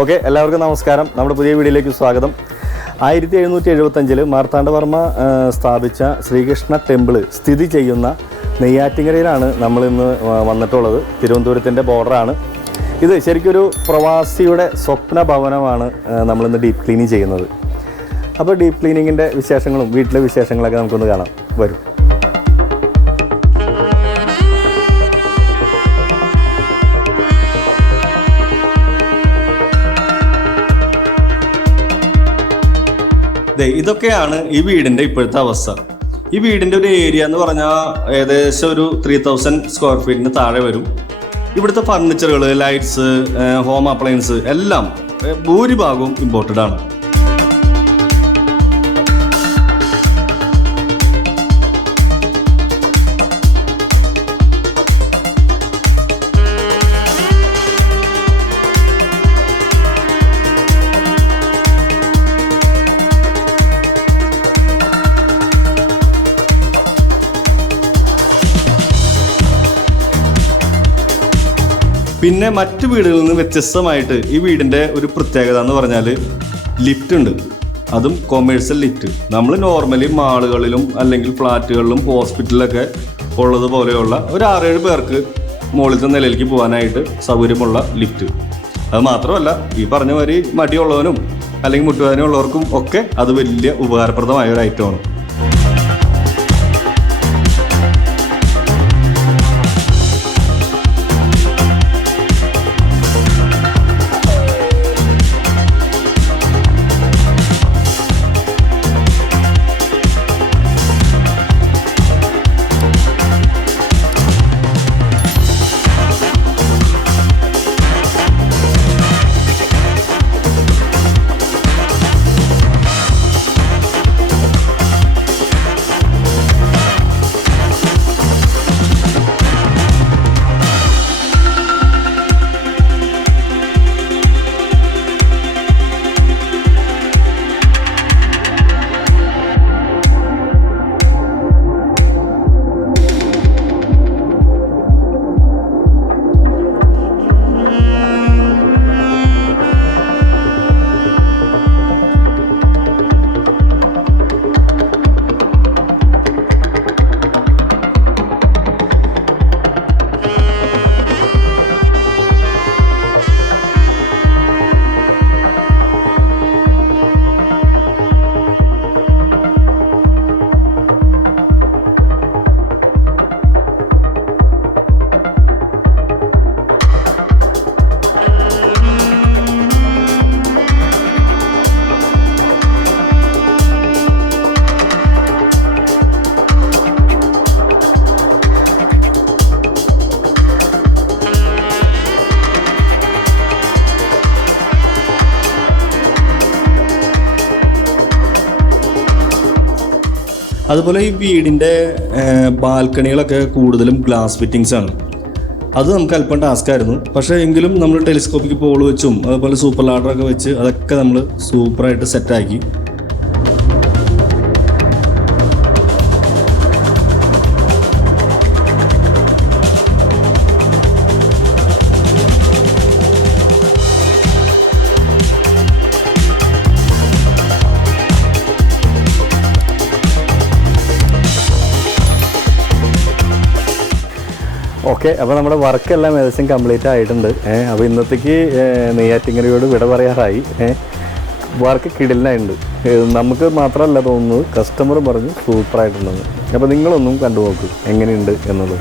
Okay, എല്ലാവർക്കും നമസ്കാരം. നമ്മുടെ പുതിയ വീഡിയോയിലേക്ക് സ്വാഗതം. 1775 മാർത്താണ്ഡവർമ്മ സ്ഥാപിച്ച ശ്രീകൃഷ്ണ ടെമ്പിൾ സ്ഥിതി ചെയ്യുന്ന നെയ്യാറ്റിൻകരയിലാണ് നമ്മളിന്ന് വന്നിട്ടുള്ളത്. തിരുവനന്തപുരത്തിൻ്റെ ബോർഡറാണ് ഇത്. ശരിക്കൊരു പ്രവാസിയുടെ സ്വപ്ന ഭവനമാണ് നമ്മളിന്ന് ഡീപ്പ് ക്ലീനിങ് ചെയ്യുന്നത്. അപ്പോൾ ഡീപ്പ് ക്ലീനിങ്ങിൻ്റെ വിശേഷങ്ങളും വീട്ടിലെ വിശേഷങ്ങളൊക്കെ നമുക്കൊന്ന് കാണാം. വരും. ഇതൊക്കെയാണ് ഈ വീടിൻ്റെ ഇപ്പോഴത്തെ അവസ്ഥ. ഈ വീടിൻ്റെ ഒരു ഏരിയ എന്ന് പറഞ്ഞാൽ ഏകദേശം ഒരു 3000 സ്ക്വയർ ഫീറ്റിന് താഴെ വരും. ഇവിടുത്തെ ഫർണിച്ചറുകൾ, ലൈറ്റ്സ്, ഹോം അപ്ലയൻസ് എല്ലാം ഭൂരിഭാഗവും ഇമ്പോർട്ടഡ് ആണ്. പിന്നെ മറ്റു വീടുകളിൽ നിന്ന് വ്യത്യസ്തമായിട്ട് ഈ വീടിൻ്റെ ഒരു പ്രത്യേകത എന്ന് പറഞ്ഞാൽ ലിഫ്റ്റ് ഉണ്ട്. അതും കൊമേഴ്സ്യൽ ലിഫ്റ്റ്. നമ്മൾ നോർമലി മാളുകളിലും അല്ലെങ്കിൽ ഫ്ലാറ്റുകളിലും ഹോസ്പിറ്റലിലൊക്കെ ഉള്ളതുപോലെയുള്ള ഒരു 6-7 പേർക്ക് മുകളിലത്തെ നിലയിലേക്ക് പോകാനായിട്ട് സൗകര്യമുള്ള ലിഫ്റ്റ്. അത് മാത്രമല്ല, ഈ പറഞ്ഞ മാതിരി മടിയുള്ളവനും അല്ലെങ്കിൽ മുട്ടുവേദനയുള്ളവർക്കും ഒക്കെ അത് വലിയ ഉപകാരപ്രദമായ ഒരു ഐറ്റമാണ്. അതുപോലെ ഈ വീടിൻ്റെ ബാൽക്കണികളൊക്കെ കൂടുതലും ഗ്ലാസ് ഫിറ്റിങ്സ് ആണ്. അത് നമുക്ക് അല്പം ടാസ്ക് ആയിരുന്നു. പക്ഷേ എങ്കിലും നമ്മൾ ടെലിസ്കോപ്പിക് പോൾ വെച്ചും അതുപോലെ സൂപ്പർ ലാഡറൊക്കെ വെച്ച് അതൊക്കെ നമ്മൾ സൂപ്പറായിട്ട് സെറ്റാക്കി. ഓക്കെ, അപ്പോൾ നമ്മുടെ വർക്കെല്ലാം ഏകദേശം കംപ്ലീറ്റ് ആയിട്ടുണ്ട്. അപ്പോൾ ഇന്നത്തേക്ക് നെയ്യാറ്റിൻകരയോട് വിട പറയാറായി. വർക്ക് കിടിലനായിട്ടുണ്ട്. നമുക്ക് മാത്രമല്ല തോന്നുന്നത്, കസ്റ്റമർ പറഞ്ഞു സൂപ്പറായിട്ടുണ്ടെന്ന്. അപ്പോൾ നിങ്ങളൊന്നും കണ്ടു നോക്കൂ എങ്ങനെയുണ്ട് എന്നുള്ളത്.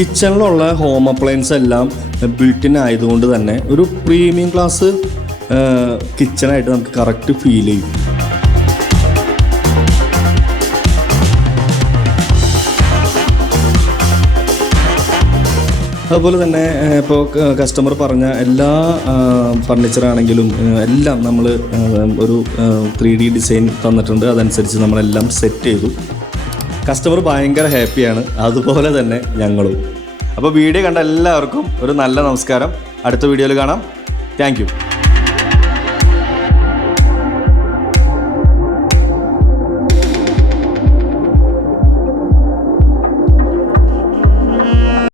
കിച്ചണിലുള്ള ഹോം അപ്ലയൻസ് എല്ലാം ബിൽറ്റിൻ ആയതുകൊണ്ട് തന്നെ ഒരു പ്രീമിയം ക്ലാസ് കിച്ചണായിട്ട് നമുക്ക് കറക്റ്റ് ഫീൽ ചെയ്യും. അതുപോലെ തന്നെ ഇപ്പോൾ കസ്റ്റമർ പറഞ്ഞ എല്ലാ ഫർണിച്ചറാണെങ്കിലും എല്ലാം നമ്മൾ ഒരു 3D ഡിസൈൻ തന്നിട്ടുണ്ട്. അതനുസരിച്ച് നമ്മളെല്ലാം സെറ്റ് ചെയ്തു. കസ്റ്റമർ ഭയങ്കര ഹാപ്പിയാണ്, അതുപോലെ തന്നെ ഞങ്ങളും. അപ്പോൾ വീഡിയോ കണ്ട എല്ലാവർക്കും ഒരു നല്ല നമസ്കാരം. അടുത്ത വീഡിയോയിൽ കാണാം. Thank you.